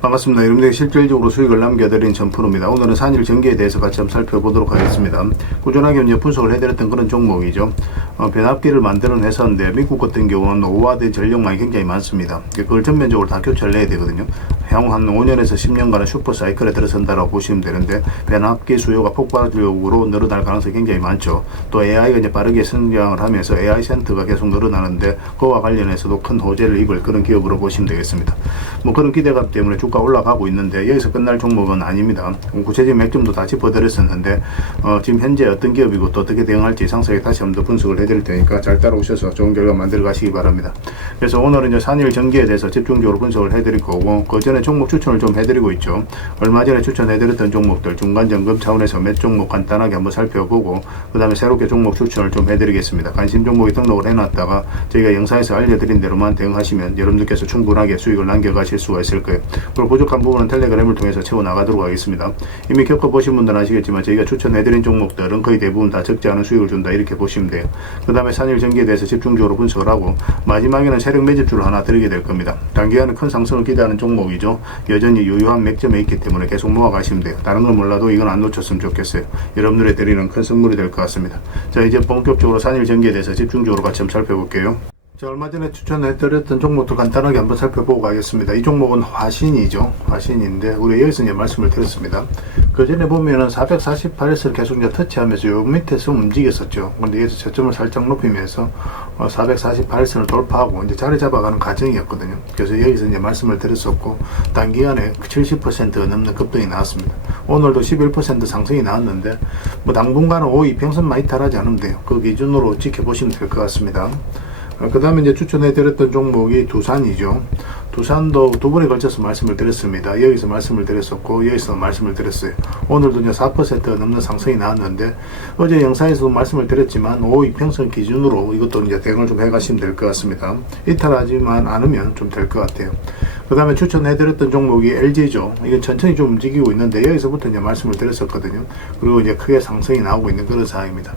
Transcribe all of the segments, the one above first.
반갑습니다. 여러분들에게 실질적으로 수익을 남겨드린 전프로입니다. 오늘은 산일 전기에 대해서 같이 한번 살펴보도록 하겠습니다. 꾸준하게 이제 분석을 해드렸던 그런 종목이죠. 변압기를 만들어냈었는데 미국 같은 경우는 오화된 전력망이 굉장히 많습니다. 그걸 전면적으로 다 교체를 해야 되거든요. 향후 한 5년에서 10년간의 슈퍼 사이클에 들어선다라고 보시면 되는데 변압기 수요가 폭발적으로 늘어날 가능성이 굉장히 많죠. 또 AI가 이제 빠르게 성장을 하면서 AI 센터가 계속 늘어나는데 그와 관련해서도 큰 호재를 입을 그런 기업으로 보시면 되겠습니다. 뭐 그런 기대감 때문에 주가 올라가고 있는데 여기서 끝날 종목은 아닙니다. 구체적인 맥점도 다 짚어드렸었는데 지금 현재 어떤 기업이고 또 어떻게 대응할지 상세하게 다시 한번 더 분석을 해드릴 테니까 잘 따라오셔서 좋은 결과 만들어 가시기 바랍니다. 그래서 오늘은 이제 산일 전기에 대해서 집중적으로 분석을 해드릴 거고 그 전에 종목 추천을 좀 해드리고 있죠. 얼마 전에 추천해드렸던 종목들 중간 점검 차원에서 몇 종목 간단하게 한번 살펴보고 그 다음에 새롭게 종목 추천을 좀 해드리겠습니다. 관심 종목에 등록을 해놨다가 저희가 영상에서 알려드린 대로만 대응하시면 여러분들께서 충분하게 수익을 남겨가실 수가 있을 거예요. 그리고 부족한 부분은 텔레그램을 통해서 채워나가도록 하겠습니다. 이미 겪어보신 분들은 아시겠지만 저희가 추천해드린 종목들은 거의 대부분 다 적지 않은 수익을 준다 이렇게 보시면 돼요. 그 다음에 산일 전기에 대해서 집중적으로 분석을 하고 마지막에는 세력 매집주를 하나 드리게 될 겁니다. 단기간에 큰 상승을 기대하는 종목이죠. 여전히 유효한 맥점에 있기 때문에 계속 모아가시면 돼요. 다른 건 몰라도 이건 안 놓쳤으면 좋겠어요. 여러분들의 드리는 큰 선물이 될 것 같습니다. 자, 이제 본격적으로 산일 전기에 대해서 집중적으로 같이 한번 살펴볼게요. 자, 얼마 전에 추천해드렸던 종목도 간단하게 한번 살펴보고 가겠습니다. 이 종목은 화신이죠. 화신인데 우리 여기서 이제 말씀을 드렸습니다. 그 전에 보면은 448S를 계속 이제 터치하면서 요 밑에서 움직였었죠. 근데 여기서 저점을 살짝 높이면서 448S를 돌파하고 이제 자리 잡아가는 과정이었거든요. 그래서 여기서 이제 말씀을 드렸었고 단기간에 70%가 넘는 급등이 나왔습니다. 오늘도 11% 상승이 나왔는데 뭐 당분간은 5이평선만 이탈하지 않으면 돼요. 그 기준으로 지켜보시면 될 것 같습니다. 그 다음에 이제 추천해드렸던 종목이 두산이죠. 두산도 두 번에 걸쳐서 말씀을 드렸습니다. 여기서 말씀을 드렸었고 여기서 말씀을 드렸어요. 오늘도 이제 4%가 넘는 상승이 나왔는데 어제 영상에서도 말씀을 드렸지만 5이평선 기준으로 이것도 이제 대응을 좀 해가시면 될 것 같습니다. 이탈하지만 않으면 좀 될 것 같아요. 그 다음에 추천해드렸던 종목이 LG죠. 이게 천천히 좀 움직이고 있는데 여기서부터 이제 말씀을 드렸었거든요. 그리고 이제 크게 상승이 나오고 있는 그런 상황입니다.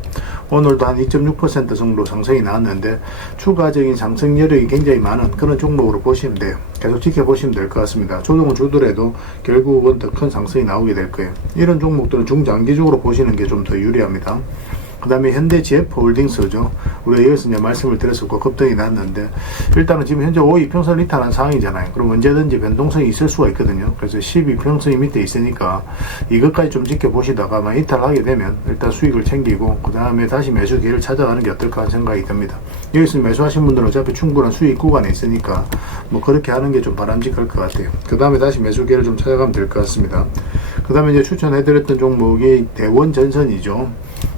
오늘도 한 2.6% 정도 상승이 나왔는데 추가적인 상승 여력이 굉장히 많은 그런 종목으로 보시면 돼요. 계속 지켜보시면 될 것 같습니다. 조정을 주더라도 결국은 더 큰 상승이 나오게 될 거예요. 이런 종목들은 중장기적으로 보시는 게 좀 더 유리합니다. 그 다음에 현대 GF홀딩스죠. 우리가 여기서 이제 말씀을 드렸었고 급등이 났는데 일단은 지금 현재 5이평선을 이탈한 상황이잖아요. 그럼 언제든지 변동성이 있을 수가 있거든요. 그래서 12이평선이 밑에 있으니까 이것까지 좀 지켜보시다가 만 이탈하게 되면 일단 수익을 챙기고 그 다음에 다시 매수 기회를 찾아가는 게 어떨까 하는 생각이 듭니다. 여기서 매수하신 분들은 어차피 충분한 수익 구간에 있으니까 뭐 그렇게 하는 게 좀 바람직할 것 같아요. 그 다음에 다시 매수 기회를 좀 찾아가면 될 것 같습니다. 그 다음에 이제 추천해드렸던 종목이 대원전선이죠.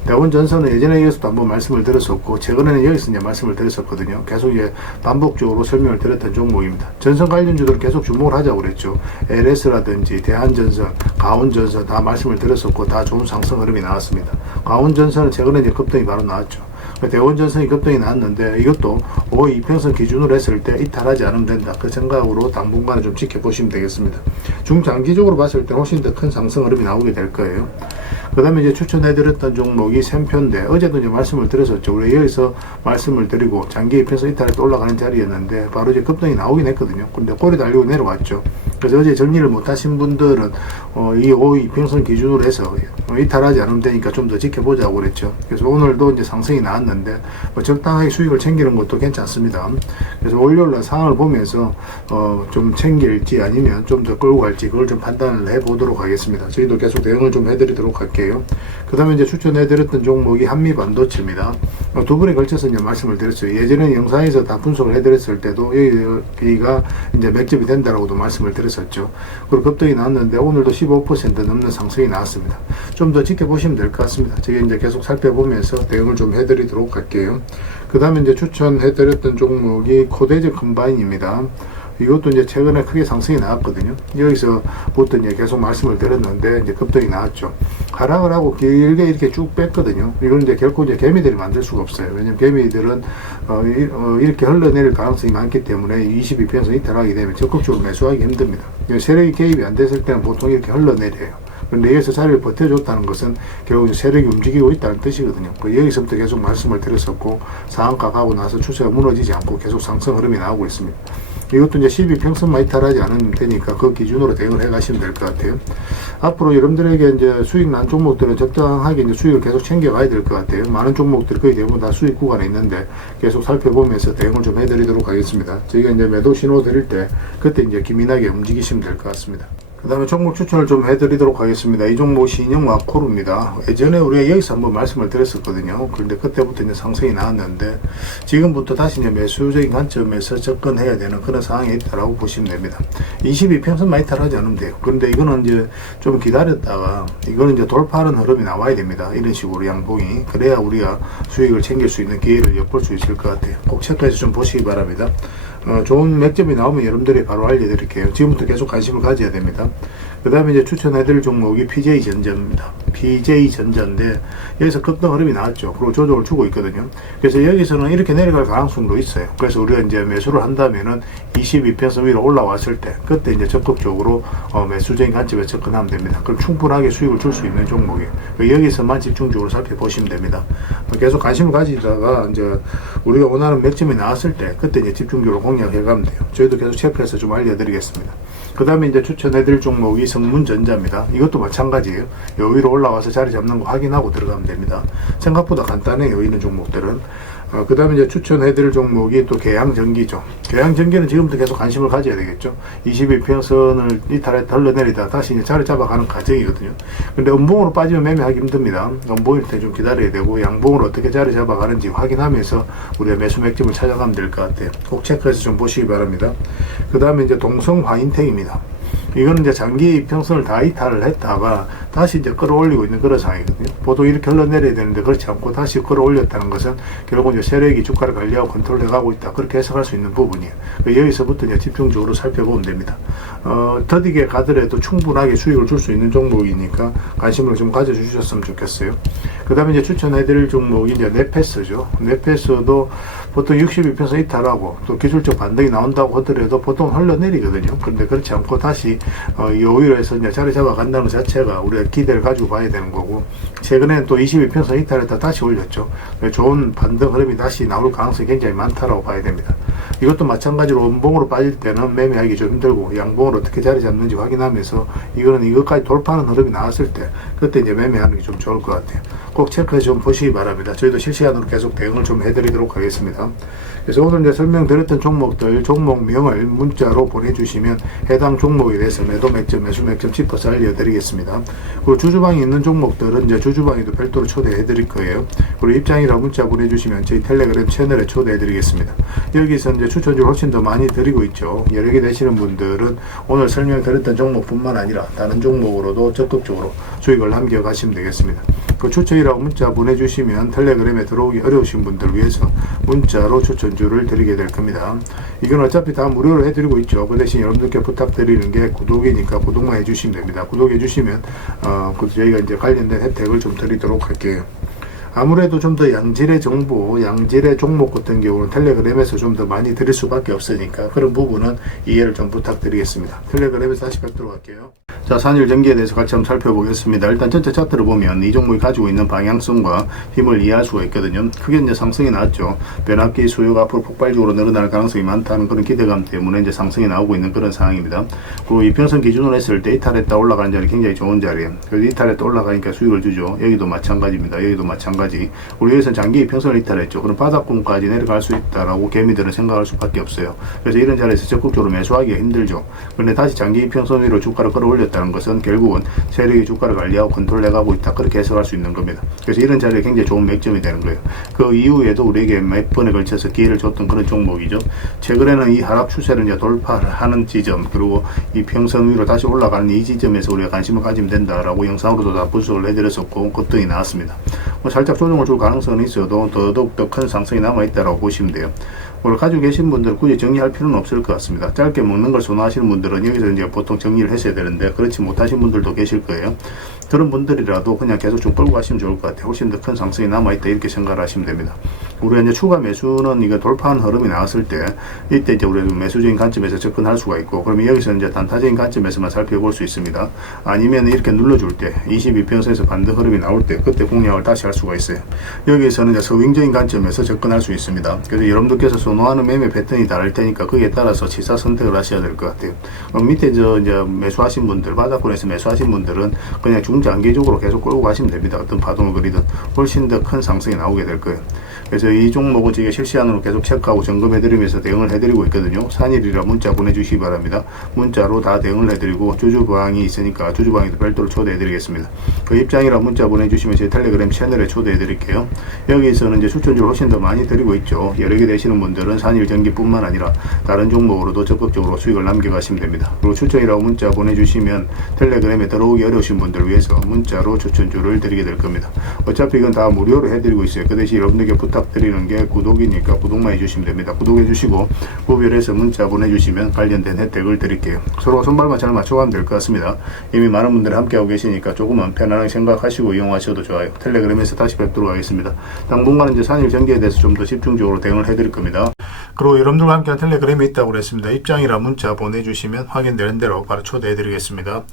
대원전선은 예전에 여기서도 한번 말씀을 드렸었고 최근에는 여기서 이제 말씀을 드렸었거든요. 계속 이제 반복적으로 설명을 드렸던 종목입니다. 전선 관련주들은 계속 주목을 하자고 그랬죠. LS라든지 대한전선, 가온전선 다 말씀을 드렸었고 다 좋은 상승 흐름이 나왔습니다. 가온전선은 최근에 이제 급등이 바로 나왔죠. 대원전선이 급등이 나왔는데 이것도 5이평선 기준으로 했을 때 이탈하지 않으면 된다. 그 생각으로 당분간은 좀 지켜보시면 되겠습니다. 중장기적으로 봤을 때 훨씬 더 큰 상승 흐름이 나오게 될 거예요. 그 다음에 이제 추천해드렸던 종목이 샘표인데 어제도 이제 말씀을 드렸었죠. 우리 여기서 말씀을 드리고 장기 입혀서 이탈해서 올라가는 자리였는데 바로 이제 급등이 나오긴 했거든요. 근데 꼬리 달리고 내려왔죠. 그래서 어제 정리를 못하신 분들은 이 5이평선 기준으로 해서 이탈하지 않으면 되니까 좀 더 지켜보자고 그랬죠. 그래서 오늘도 이제 상승이 나왔는데 뭐 적당하게 수익을 챙기는 것도 괜찮습니다. 그래서 월요일날 상황을 보면서 좀 챙길지 아니면 좀 더 끌고 갈지 그걸 좀 판단을 해보도록 하겠습니다. 저희도 계속 대응을 좀 해드리도록 할게요. 그 다음에 이제 추천해드렸던 종목이 한미반도체입니다. 두 번에 걸쳐서 이제 말씀을 드렸어요. 예전에 영상에서 다 분석을 해드렸을 때도 여기가 이제 맥집이 된다라고도 말씀을 드렸었죠. 그리고 급등이 나왔는데 오늘도 15% 넘는 상승이 나왔습니다. 좀 더 지켜보시면 될 것 같습니다. 저희 이제 계속 살펴보면서 대응을 좀 해드리도록 할게요. 그 다음에 이제 추천해드렸던 종목이 코데즈 컴바인입니다. 이것도 이제 최근에 크게 상승이 나왔거든요. 여기서부터 이제 계속 말씀을 드렸는데 이제 급등이 나왔죠. 하락을 하고 길게 이렇게 쭉 뺐거든요. 이건 이제 결코 이제 개미들이 만들 수가 없어요. 왜냐면 개미들은 이렇게 흘러내릴 가능성이 많기 때문에 22평선 이탈하게 되면 적극적으로 매수하기 힘듭니다. 세력이 개입이 안 됐을 때는 보통 이렇게 흘러내려요. 근데 여기서 자리를 버텨줬다는 것은 결국 세력이 움직이고 있다는 뜻이거든요. 여기서부터 계속 말씀을 드렸었고 상한가 가고 나서 추세가 무너지지 않고 계속 상승 흐름이 나오고 있습니다. 이것도 이제 12평선만 이탈하지 않으면 되니까 그 기준으로 대응을 해 가시면 될 것 같아요. 앞으로 여러분들에게 이제 수익 난 종목들은 적당하게 이제 수익을 계속 챙겨가야 될 것 같아요. 많은 종목들이 거의 대부분 다 수익 구간에 있는데 계속 살펴보면서 대응을 좀 해드리도록 하겠습니다. 저희가 이제 매도 신호 드릴 때 그때 이제 기민하게 움직이시면 될 것 같습니다. 그 다음에 종목 추천을 좀 해드리도록 하겠습니다. 이 종목 신영화 코르입니다. 예전에 우리가 여기서 한번 말씀을 드렸었거든요. 그런데 그때부터 이제 상승이 나왔는데 지금부터 다시 이제 매수적인 관점에서 접근해야 되는 그런 상황이 있다라고 보시면 됩니다. 22평선만 이탈하지 않으면 돼요. 그런데 이거는 이제 좀 기다렸다가 이거는 이제 돌파하는 흐름이 나와야 됩니다. 이런 식으로 양봉이. 그래야 우리가 수익을 챙길 수 있는 기회를 엿볼 수 있을 것 같아요. 꼭 체크해서 좀 보시기 바랍니다. 좋은 맥점이 나오면 여러분들이 바로 알려드릴게요. 지금부터 계속 관심을 가져야 됩니다. 그 다음에 이제 추천해드릴 종목이 PJ전자입니다. PJ전자인데 여기서 급등 흐름이 나왔죠. 그리고 조정을 주고 있거든요. 그래서 여기서는 이렇게 내려갈 가능성도 있어요. 그래서 우리가 이제 매수를 한다면은 22평선 위로 올라왔을 때 그때 이제 적극적으로 매수적인 관점에 접근하면 됩니다. 그럼 충분하게 수익을 줄 수 있는 종목이에요. 여기서만 집중적으로 살펴보시면 됩니다. 계속 관심을 가지다가 이제 우리가 원하는 맥점이 나왔을 때 그때 이제 집중적으로 공략해 가면 돼요. 저희도 계속 체크해서 좀 알려드리겠습니다. 그 다음에 이제 추천해드릴 종목이 성문전자입니다. 이것도 마찬가지예요. 요 위로 올라와서 자리 잡는 거 확인하고 들어가면 됩니다. 생각보다 간단해요. 이런 종목들은. 그 다음에 이제 추천해드릴 종목이 또 계양전기죠. 계양전기는 지금부터 계속 관심을 가져야 되겠죠. 22평선을 이탈했다 흘러내리다 다시 이제 자리 잡아가는 과정이거든요. 근데 음봉으로 빠지면 매매하기 힘듭니다. 음봉일 때 좀 기다려야 되고 양봉으로 어떻게 자리 잡아가는지 확인하면서 우리가 매수 맥점을 찾아가면 될 것 같아요. 꼭 체크해서 좀 보시기 바랍니다. 그 다음에 이제 동성화인텍입니다. 이거는 이제 장기 이평선을 다 이탈을 했다가 다시 이제 끌어올리고 있는 그런 상황이거든요. 보통 이렇게 흘러내려야 되는데 그렇지 않고 다시 끌어올렸다는 것은 결국 이제 세력이 주가를 관리하고 컨트롤해 가고 있다. 그렇게 해석할 수 있는 부분이에요. 여기서부터 이제 집중적으로 살펴보면 됩니다. 더디게 가더라도 충분하게 수익을 줄 수 있는 종목이니까 관심을 좀 가져주셨으면 좋겠어요. 그 다음에 이제 추천해드릴 종목이 이제 네페스죠. 네페스도 보통 62평선 이탈하고 또 기술적 반등이 나온다고 하더라도 보통 흘러내리거든요. 그런데 그렇지 않고 다시 여유로 해서 이제 자리 잡아간다는 것 자체가 우리가 기대를 가지고 봐야 되는 거고, 최근에는 또 22평선 이탈했다 다시 올렸죠. 좋은 반등 흐름이 다시 나올 가능성이 굉장히 많다라고 봐야 됩니다. 이것도 마찬가지로 음봉으로 빠질 때는 매매하기 좀 힘들고 양봉으로 어떻게 자리 잡는지 확인하면서 이거는 이것까지 돌파하는 흐름이 나왔을 때 그때 이제 매매하는 게 좀 좋을 것 같아요. 꼭 체크해서 좀 보시기 바랍니다. 저희도 실시간으로 계속 대응을 좀 해드리도록 하겠습니다. 그래서 오늘 이제 설명드렸던 종목들 종목명을 문자로 보내주시면 해당 종목에 대해서 매도 맥점, 매수 맥점 짚어서 알려드리겠습니다. 그리고 주주방이 있는 종목들은 이제 주주방에도 별도로 초대해드릴 거예요. 그리고 입장이라고 문자 보내주시면 저희 텔레그램 채널에 초대해드리겠습니다. 여기서 이제 추천주를 훨씬 더 많이 드리고 있죠. 여러 개 되시는 분들은 오늘 설명드렸던 종목뿐만 아니라 다른 종목으로도 적극적으로 수익을 남겨가시면 되겠습니다. 그 추천이라고 문자 보내주시면 텔레그램에 들어오기 어려우신 분들을 위해서 문자로 추천주를 드리게 될 겁니다. 이건 어차피 다 무료로 해드리고 있죠. 그 대신 여러분들께 부탁드리는 게 구독이니까 구독만 해주시면 됩니다. 구독해주시면 저희가 이제 관련된 혜택을 좀 드리도록 할게요. 아무래도 좀 더 양질의 정보, 양질의 종목 같은 경우는 텔레그램에서 좀 더 많이 드릴 수밖에 없으니까 그런 부분은 이해를 좀 부탁드리겠습니다. 텔레그램에서 다시 뵙도록 할게요. 자, 산일 전기에 대해서 같이 한번 살펴보겠습니다. 일단 전체 차트를 보면 이 종목이 가지고 있는 방향성과 힘을 이해할 수가 있거든요. 크게 이제 상승이 나왔죠. 변압기 수요가 앞으로 폭발적으로 늘어날 가능성이 많다는 그런 기대감 때문에 이제 상승이 나오고 있는 그런 상황입니다. 그리고 이평선 기준으로 했을 때 이탈했다 올라가는 자리 굉장히 좋은 자리예요. 그래서 이탈했다 올라가니까 수익을 주죠. 여기도 마찬가지입니다. 여기도 마찬가지. 우리 여기서 장기 이평선을 이탈했죠. 그럼 바닥권까지 내려갈 수 있다라고 개미들은 생각할 수밖에 없어요. 그래서 이런 자리에서 적극적으로 매수하기가 힘들죠. 그런데 다시 장기 이평선 위로 주가를 끌어올렸다는 것은 결국은 세력이 주가를 관리하고 컨트롤해가고 있다. 그렇게 해석할 수 있는 겁니다. 그래서 이런 자리에 굉장히 좋은 맥점이 되는 거예요. 그 이후에도 우리에게 몇 번에 걸쳐서 기회를 줬던 그런 종목이죠. 최근에는 이 하락 추세를 이제 돌파를 하는 지점, 그리고 이 평선 위로 다시 올라가는 이 지점에서 우리가 관심을 가지면 된다라고 영상으로도 다 분석을 해드렸었고 급등이 나왔습니다. 살짝 조정을 줄 가능성은 있어도 더더욱 더 큰 상승이 남아있다고 보시면 돼요. 오늘 가지고 계신 분들 굳이 정리할 필요는 없을 것 같습니다. 짧게 먹는 걸 선호하시는 분들은 여기서 이제 보통 정리를 하셔야 되는데 그렇지 못하신 분들도 계실 거예요. 그런 분들이라도 그냥 계속 좀 끌고 가시면 좋을 것 같아요. 훨씬 더 큰 상승이 남아있다 이렇게 생각을 하시면 됩니다. 우리가 이제 추가 매수는 이거 돌파한 흐름이 나왔을 때 이때 이제 우리가 매수적인 관점에서 접근할 수가 있고, 그러면 여기서 이제 단타적인 관점에서만 살펴볼 수 있습니다. 아니면 이렇게 눌러줄 때 22평선에서 반등 흐름이 나올 때 그때 공략을 다시 할 수가 있어요. 여기에서는 이제 서윙적인 관점에서 접근할 수 있습니다. 그래서 여러분들께서 선호하는 매매 패턴이 다를 테니까 거기에 따라서 지사 선택을 하셔야 될 것 같아요. 밑에 이제 매수하신 분들, 바닥권에서 매수하신 분들은 그냥 중장기적으로 계속 끌고 가시면 됩니다. 어떤 파동을 그리든 훨씬 더 큰 상승이 나오게 될 거예요. 그래서 이 종목은 지금 실시간으로 계속 체크하고 점검해드리면서 대응을 해드리고 있거든요. 산일이라 문자 보내주시기 바랍니다. 문자로 다 대응을 해드리고 주주방이 있으니까 주주방에도 별도로 초대해드리겠습니다. 그 입장이라 문자 보내주시면 제 텔레그램 채널에 초대해드릴게요. 여기서는 이제 추천주를 훨씬 더 많이 드리고 있죠. 여러 개 되시는 분들은 산일 전기뿐만 아니라 다른 종목으로도 적극적으로 수익을 남겨가시면 됩니다. 그리고 추천이라고 문자 보내주시면 텔레그램에 들어오기 어려우신 분들을 위해서 문자로 추천주를 드리게 될 겁니다. 어차피 이건 다 무료로 해드리고 있어요. 그 대신 여러분들께 부탁드리는 게 구독이니까 구독만 해주시면 됩니다. 구독해주시고 구별해서 문자 보내주시면 관련된 혜택을 드릴게요. 서로 손발만 잘 맞춰가면 될 것 같습니다. 이미 많은 분들이 함께하고 계시니까 조금만 편안하게 생각하시고 이용하셔도 좋아요. 텔레그램에서 다시 뵙도록 하겠습니다. 당분간은 이제 산일 전기에 대해서 좀 더 집중적으로 대응을 해드릴 겁니다. 그리고 여러분들과 함께한 텔레그램이 있다고 그랬습니다. 입장이라 문자 보내주시면 확인되는 대로 바로 초대해드리겠습니다.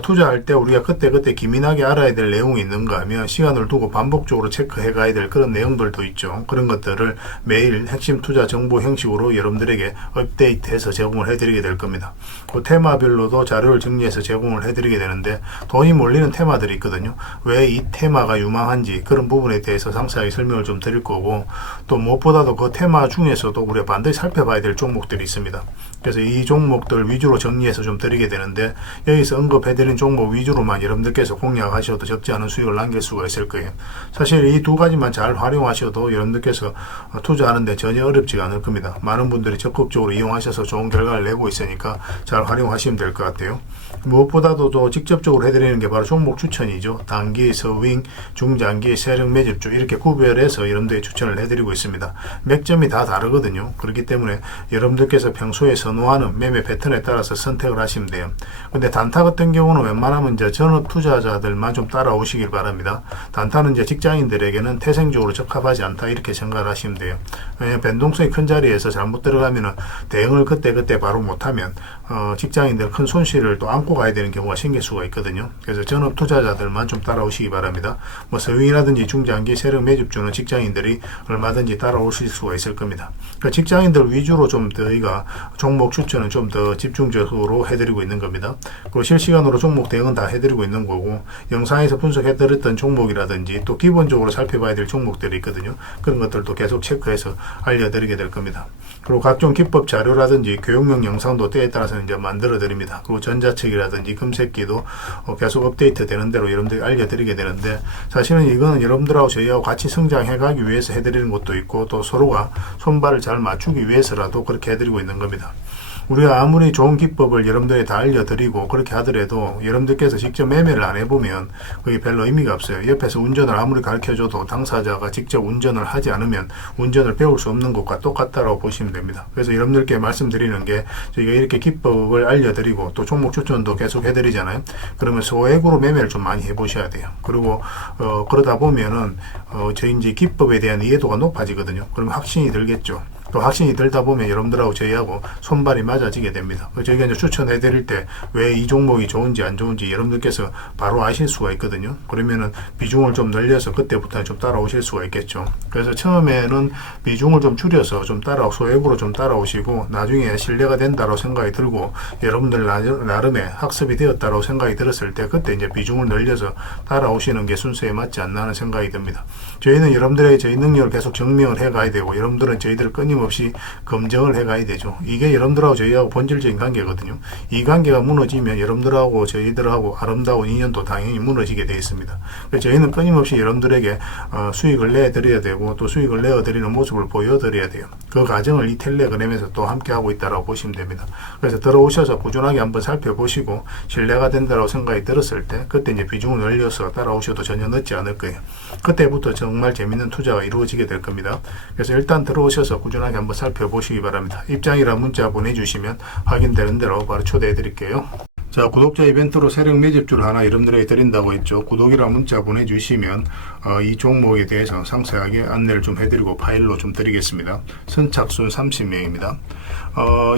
투자할 때 우리가 그때 기민하게 알아야 될 내용이 있는가 하면 시간을 두고 반복적으로 체크해 가야 될 그런 내용들도 있죠. 그런 것들을 매일 핵심 투자 정보 형식으로 여러분들에게 업데이트해서 제공을 해드리게 될 겁니다. 그 테마별로도 자료를 정리해서 제공을 해드리게 되는데 돈이 몰리는 테마들이 있거든요. 왜 이 테마가 유망한지 그런 부분에 대해서 상세하게 설명을 좀 드릴 거고, 또 무엇보다도 그 테마 중에서도 우리가 반드시 살펴봐야 될 종목들이 있습니다. 그래서 이 종목들 위주로 정리해서 좀 드리게 되는데, 여기서 언급해드린 종목 위주로만 여러분들께서 공략하셔도 적지 않은 수익을 남길 수가 있을 거예요. 사실 이 두 가지만 잘 활용하셔도 여러분들께서 투자하는데 전혀 어렵지가 않을 겁니다. 많은 분들이 적극적으로 이용하셔서 좋은 결과를 내고 있으니까 잘 활용하시면 될 것 같아요. 무엇보다도 또 직접적으로 해드리는 게 바로 종목 추천이죠. 단기, 서윙, 중장기, 세력 매집주 이렇게 구별해서 여러분들이 추천을 해드리고 있습니다. 맥점이 다 다르거든요. 그렇기 때문에 여러분들께서 평소에 선호하는 매매 패턴에 따라서 선택을 하시면 돼요. 근데 단타 같은 경우는 웬만하면 이제 전업 투자자들만 좀 따라오시길 바랍니다. 단타는 이제 직장인들에게는 태생적으로 적합하지 않다 이렇게 생각을 하시면 돼요. 왜냐하면 변동성이 큰 자리에서 잘못 들어가면은 대응을 그때 바로 못하면 직장인들 큰 손실을 또 안고 가야 되는 경우가 생길 수가 있거든요. 그래서 전업 투자자들만 좀 따라오시기 바랍니다. 서윙이라든지 중장기 세력 매집주는 직장인들이 얼마든지 따라오실 수가 있을 겁니다. 그러니까 직장인들 위주로 좀 저희가 종목 추천은 좀 더 집중적으로 해드리고 있는 겁니다. 그리고 실시간으로 종목 대응은 다 해드리고 있는 거고, 영상에서 분석해드렸던 종목이라든지 또 기본적으로 살펴봐야 될 종목들이 있거든요. 그런 것들도 계속 체크해서 알려드리게 될 겁니다. 그리고 각종 기법 자료라든지 교육용 영상도 때에 따라서는 이제 만들어 드립니다. 그리고 전자책이라든지 금색기도 계속 업데이트 되는 대로 여러분들이 알려드리게 되는데, 사실은 이거는 여러분들하고 저희하고 같이 성장해 가기 위해서 해드리는 것도 있고, 또 서로가 손발을 잘 맞추기 위해서라도 그렇게 해드리고 있는 겁니다. 우리가 아무리 좋은 기법을 여러분들이 다 알려드리고 그렇게 하더라도 여러분들께서 직접 매매를 안 해보면 그게 별로 의미가 없어요. 옆에서 운전을 아무리 가르쳐줘도 당사자가 직접 운전을 하지 않으면 운전을 배울 수 없는 것과 똑같다고 보시면 됩니다. 그래서 여러분들께 말씀드리는 게, 저희가 이렇게 기법을 알려드리고 또 종목 추천도 계속 해드리잖아요. 그러면 소액으로 매매를 좀 많이 해보셔야 돼요. 그리고 그러다 보면은 저희 이제 기법에 대한 이해도가 높아지거든요. 그러면 확신이 들겠죠. 또 확신이 들다 보면 여러분들하고 저희하고 손발이 맞아지게 됩니다. 저희가 이제 추천해 드릴 때 왜 이 종목이 좋은지 안 좋은지 여러분들께서 바로 아실 수가 있거든요. 그러면은 비중을 좀 늘려서 그때부터는 좀 따라오실 수가 있겠죠. 그래서 처음에는 비중을 좀 줄여서 좀 소액으로 좀 따라오시고, 나중에 신뢰가 된다고 생각이 들고 여러분들 나름의 학습이 되었다고 생각이 들었을 때 그때 이제 비중을 늘려서 따라오시는 게 순서에 맞지 않나 하는 생각이 듭니다. 저희는 여러분들에게 저희 능력을 계속 증명을 해 가야 되고, 여러분들은 저희들을 끊임없이 검증을 해 가야 되죠. 이게 여러분들하고 저희하고 본질적인 관계거든요. 이 관계가 무너지면 여러분들하고 저희들하고 아름다운 인연도 당연히 무너지게 되어 있습니다. 그래서 저희는 끊임없이 여러분들에게 수익을 내드려야 되고, 또 수익을 내어드리는 모습을 보여드려야 돼요. 그 과정을 이 텔레그램에서 또 함께 하고 있다고 보시면 됩니다. 그래서 들어오셔서 꾸준하게 한번 살펴보시고 신뢰가 된다고 생각이 들었을 때 그때 이제 비중을 늘려서 따라오셔도 전혀 늦지 않을 거예요. 그때부터 정말 재밌는 투자가 이루어지게 될 겁니다. 그래서 일단 들어오셔서 꾸준하게 한번 살펴보시기 바랍니다. 입장이라 문자 보내주시면 확인되는 대로 바로 초대해 드릴게요. 자, 구독자 이벤트로 세력 매집주를 하나 여러분들에게 드린다고 했죠. 구독이란 문자 보내주시면 이 종목에 대해서 상세하게 안내를 좀 해드리고 파일로 좀 드리겠습니다. 선착순 30명입니다.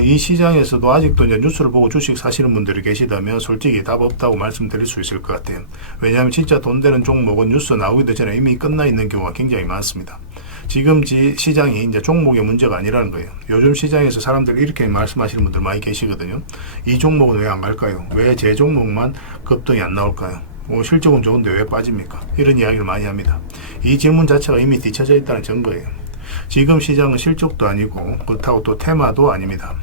이 시장에서도 아직도 이제 뉴스를 보고 주식 사시는 분들이 계시다면 솔직히 답 없다고 말씀드릴 수 있을 것 같아요. 왜냐하면 진짜 돈 되는 종목은 뉴스 나오기도 전에 이미 끝나 있는 경우가 굉장히 많습니다. 지금 시장이 이제 종목의 문제가 아니라는 거예요. 요즘 시장에서 사람들이 이렇게 말씀하시는 분들 많이 계시거든요. 이 종목은 왜 안 갈까요? 왜 제 종목만 급등이 안 나올까요? 실적은 좋은데 왜 빠집니까? 이런 이야기를 많이 합니다. 이 질문 자체가 이미 뒤쳐져 있다는 증거예요. 지금 시장은 실적도 아니고 그렇다고 또 테마도 아닙니다.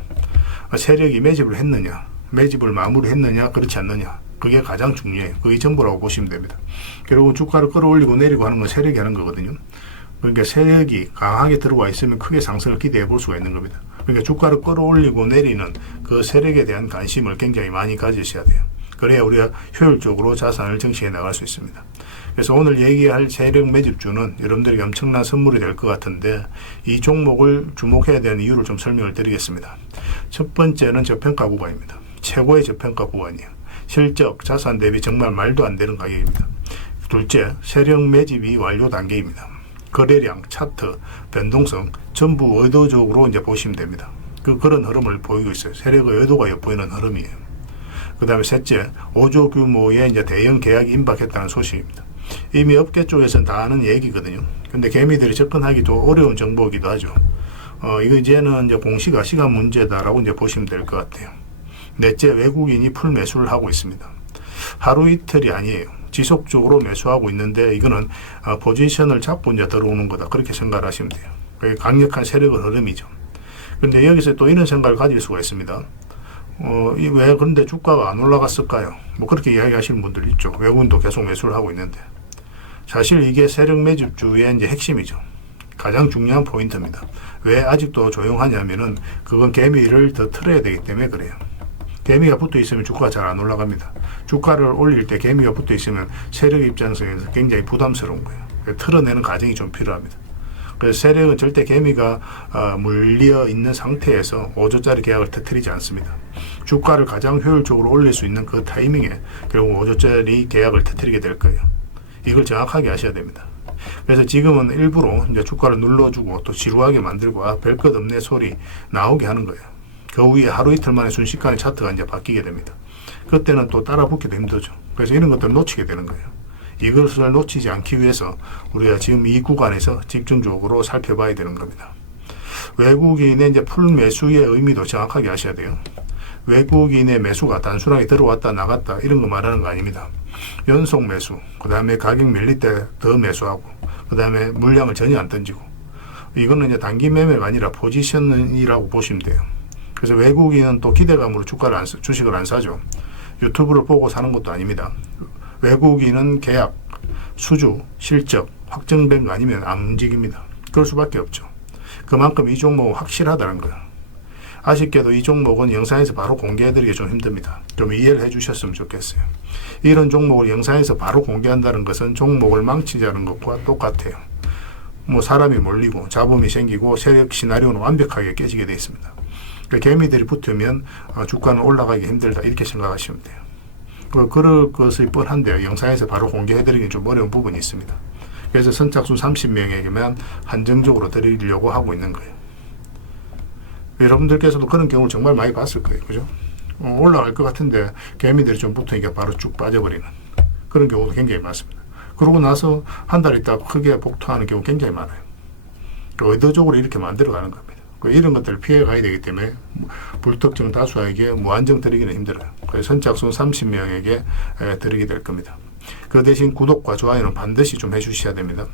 세력이 매집을 했느냐, 매집을 마무리했느냐, 그렇지 않느냐, 그게 가장 중요해요. 그게 전부라고 보시면 됩니다. 결국 주가를 끌어올리고 내리고 하는 건 세력이 하는 거거든요. 그러니까 세력이 강하게 들어와 있으면 크게 상승을 기대해 볼 수가 있는 겁니다. 그러니까 주가를 끌어올리고 내리는 그 세력에 대한 관심을 굉장히 많이 가지셔야 돼요. 그래야 우리가 효율적으로 자산을 증식해 나갈 수 있습니다. 그래서 오늘 얘기할 세력 매집주는 여러분들에게 엄청난 선물이 될 것 같은데 이 종목을 주목해야 되는 이유를 좀 설명을 드리겠습니다. 첫 번째는 저평가 구간입니다. 최고의 저평가 구간이에요. 실적, 자산 대비 정말 말도 안 되는 가격입니다. 둘째, 세력 매집이 완료 단계입니다. 거래량, 차트, 변동성 전부 의도적으로 이제 보시면 됩니다. 그런 흐름을 보이고 있어요. 세력의 의도가 엿보이는 흐름이에요. 그 다음에 셋째, 5조 규모의 이제 대형 계약이 임박했다는 소식입니다. 이미 업계 쪽에서는 다 아는 얘기거든요. 근데 개미들이 접근하기 좀 어려운 정보이기도 하죠. 이거 이제는 이제 공시가 시간 문제다라고 이제 보시면 될 것 같아요. 넷째, 외국인이 풀 매수를 하고 있습니다. 하루 이틀이 아니에요. 지속적으로 매수하고 있는데 이거는 포지션을 잡고 이제 들어오는 거다. 그렇게 생각을 하시면 돼요. 그게 강력한 세력의 흐름이죠. 그런데 여기서 또 이런 생각을 가질 수가 있습니다. 왜 그런데 주가가 안 올라갔을까요? 뭐 그렇게 이야기하시는 분들 있죠. 외국인도 계속 매수를 하고 있는데. 사실 이게 세력 매집주의 이제 핵심이죠. 가장 중요한 포인트입니다. 왜 아직도 조용하냐면은 그건 개미를 더 틀어야 되기 때문에 그래요. 개미가 붙어 있으면 주가가 잘 안 올라갑니다. 주가를 올릴 때 개미가 붙어 있으면 세력 입장에서 굉장히 부담스러운 거예요. 틀어내는 과정이 좀 필요합니다. 그래서 세력은 절대 개미가 물려 있는 상태에서 5조짜리 계약을 터뜨리지 않습니다. 주가를 가장 효율적으로 올릴 수 있는 그 타이밍에 결국 5조짜리 계약을 터뜨리게 될 거예요. 이걸 정확하게 아셔야 됩니다. 그래서 지금은 일부러 이제 주가를 눌러주고 또 지루하게 만들고 별 것 없네 소리 나오게 하는 거예요. 그 후에 하루 이틀 만에 순식간에 차트가 이제 바뀌게 됩니다. 그때는 또 따라 붙기도 힘들죠. 그래서 이런 것들을 놓치게 되는 거예요. 이것을 놓치지 않기 위해서 우리가 지금 이 구간에서 집중적으로 살펴봐야 되는 겁니다. 외국인의 이제 풀 매수의 의미도 정확하게 아셔야 돼요. 외국인의 매수가 단순하게 들어왔다 나갔다 이런 거 말하는 거 아닙니다. 연속 매수, 그 다음에 가격 밀릴 때 더 매수하고, 그 다음에 물량을 전혀 안 던지고, 이거는 이제 단기 매매가 아니라 포지션이라고 보시면 돼요. 그래서 외국인은 또 기대감으로 주식을 안 사죠. 유튜브를 보고 사는 것도 아닙니다. 외국인은 계약, 수주, 실적 확정된 거 아니면 안 움직입니다. 그럴 수밖에 없죠. 그만큼 이 종목은 확실하다는 거예요. 아쉽게도 이 종목은 영상에서 바로 공개해드리기 좀 힘듭니다. 좀 이해를 해주셨으면 좋겠어요. 이런 종목을 영상에서 바로 공개한다는 것은 종목을 망치자는 것과 똑같아요. 뭐 사람이 몰리고 잡음이 생기고 세력 시나리오는 완벽하게 깨지게 되어 있습니다. 개미들이 붙으면 주가는 올라가기 힘들다 이렇게 생각하시면 돼요. 그럴 것이 뻔한데요. 영상에서 바로 공개해드리기 좀 어려운 부분이 있습니다. 그래서 선착순 30명에게만 한정적으로 드리려고 하고 있는 거예요. 여러분들께서도 그런 경우를 정말 많이 봤을 거예요. 그죠? 올라갈 것 같은데 개미들이 좀 붙으니까 바로 쭉 빠져버리는 그런 경우도 굉장히 많습니다. 그러고 나서 한 달 있다가 크게 복토하는 경우 굉장히 많아요. 의도적으로 이렇게 만들어가는 겁니다. 이런 것들을 피해 가야 되기 때문에 불특정 다수에게 무한정 드리기는 힘들어요. 그래서 선착순 30명에게 드리게 될 겁니다. 그 대신 구독과 좋아요는 반드시 좀 해주셔야 됩니다.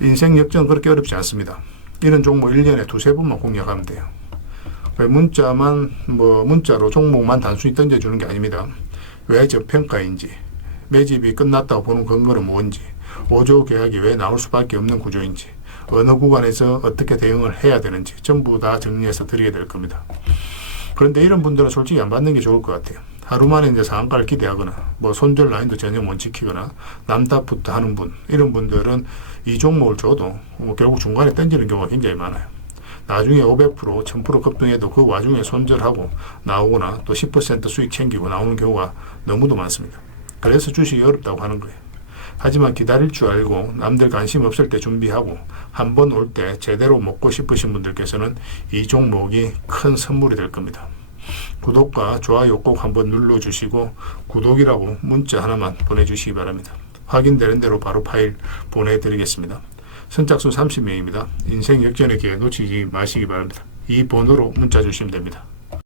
인생 역전은 그렇게 어렵지 않습니다. 이런 종목 1년에 두세 번만 공략하면 돼요. 문자로 종목만 단순히 던져주는 게 아닙니다. 왜 저평가인지, 매집이 끝났다고 보는 근거는 뭔지, 5조 계약이 왜 나올 수밖에 없는 구조인지, 어느 구간에서 어떻게 대응을 해야 되는지 전부 다 정리해서 드리게 될 겁니다. 그런데 이런 분들은 솔직히 안 받는 게 좋을 것 같아요. 하루 만에 이제 상한가를 기대하거나 손절 라인도 전혀 못 지키거나 남탓부터 하는 분, 이런 분들은 이 종목을 줘도 결국 중간에 던지는 경우가 굉장히 많아요. 나중에 500%, 1000% 급등해도 그 와중에 손절하고 나오거나 또 10% 수익 챙기고 나오는 경우가 너무도 많습니다. 그래서 주식이 어렵다고 하는 거예요. 하지만 기다릴 줄 알고 남들 관심 없을 때 준비하고 한 번 올 때 제대로 먹고 싶으신 분들께서는 이 종목이 큰 선물이 될 겁니다. 구독과 좋아요 꼭 한번 눌러주시고 구독이라고 문자 하나만 보내주시기 바랍니다. 확인되는 대로 바로 파일 보내드리겠습니다. 선착순 30명입니다. 인생 역전의 기회 놓치지 마시기 바랍니다. 이 번호로 문자 주시면 됩니다.